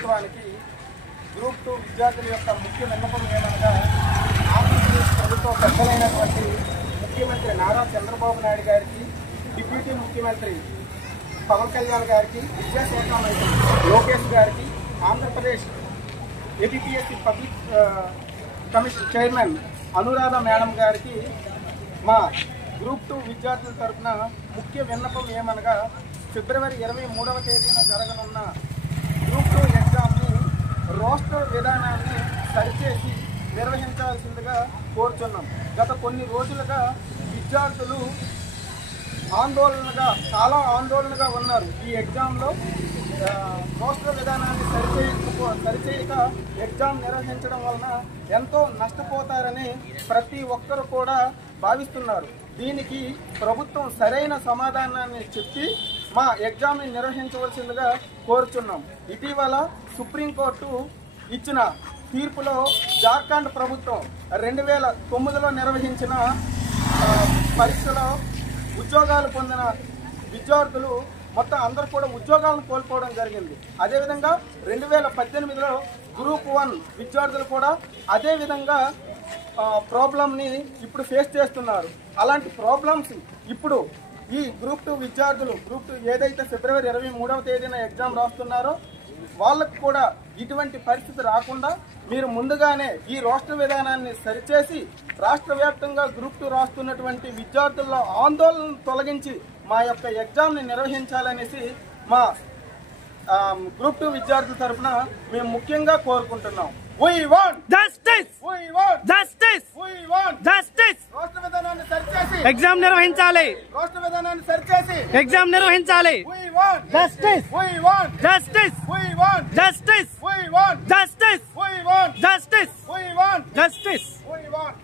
ప్రభుత్వానికి గ్రూప్ 2 విద్యార్థుల యొక్క ముఖ్య విన్నపం ఏమనగా ఆంధ్రప్రదేశ్ ప్రభుత్వ పెద్దలైనటువంటి ముఖ్యమంత్రి నారా చంద్రబాబు నాయుడు గారికి, డిప్యూటీ ముఖ్యమంత్రి పవన్ కళ్యాణ్ గారికి, విద్యాశాఖ మంత్రి లోకేష్ గారికి, Andhra Pradesh APSC public commission chairman Anuradha madam గారికి మా గ్రూప్ 2 విద్యార్థుల తరఫున ముఖ్య విన్నపం ఏమనగా ఫిబ్రవరి 23వ తేదీన జరగనున్న గ్రూప్ 2 ఎగ్జామ్ని రోస్టర్ విధానాన్ని సరిచేసి నిర్వహించాల్సిందిగా కోరుచున్నాం. గత కొన్ని రోజులుగా విద్యార్థులు చాలా ఆందోళనగా ఉన్నారు. ఈ ఎగ్జామ్లో రోస్టర్ విధానాన్ని సరిచేయక ఎగ్జామ్ నిర్వహించడం వలన ఎంతో నష్టపోతారని ప్రతి ఒక్కరు కూడా భావిస్తున్నారు. దీనికి ప్రభుత్వం సరైన సమాధానాన్ని చెప్పి మా ఎగ్జామ్ని నిర్వహించవలసిందిగా కోరుచున్నాం. ఇటీవల సుప్రీంకోర్టు ఇచ్చిన తీర్పులో జార్ఖండ్ ప్రభుత్వం 2009లో నిర్వహించిన పరీక్షలో ఉద్యోగాలు పొందిన విద్యార్థులు మొత్తం అందరూ కూడా ఉద్యోగాలను కోల్పోవడం జరిగింది. అదేవిధంగా 2018లో గ్రూప్ 1 విద్యార్థులు కూడా అదేవిధంగా ప్రాబ్లంని ఇప్పుడు ఫేస్ చేస్తున్నారు. అలాంటి ప్రాబ్లమ్స్ ఇప్పుడు ఈ గ్రూప్ 2 విద్యార్థులు గ్రూప్ 2 ఏదైతే ఫిబ్రవరి 23వ తేదీన ఎగ్జామ్ రాస్తున్నారో వాళ్ళకు కూడా ఇటువంటి పరిస్థితి రాకుండా మీరు ముందుగానే ఈ రోస్టర్ విధానాన్ని సరిచేసి రాష్ట్ర వ్యాప్తంగా గ్రూప్ 2 రాస్తున్నటువంటి విద్యార్థుల్లో ఆందోళన తొలగించి మా యొక్క ఎగ్జామ్ని నిర్వహించాలనేసి మా గ్రూప్ 2 విద్యార్థుల తరఫున మేము ముఖ్యంగా కోరుకుంటున్నాం. We want justice. We want justice. We want justice. రాష్ట్ర విధానాన్ని సరిచేసి ఎగ్జామ్ నిర్వహించాలి. రాష్ట్ర విధానాన్ని సరిచేసి ఎగ్జామ్ నిర్వహించాలి. We want justice. We want justice. We want justice. We want justice. We want justice. We want justice. We want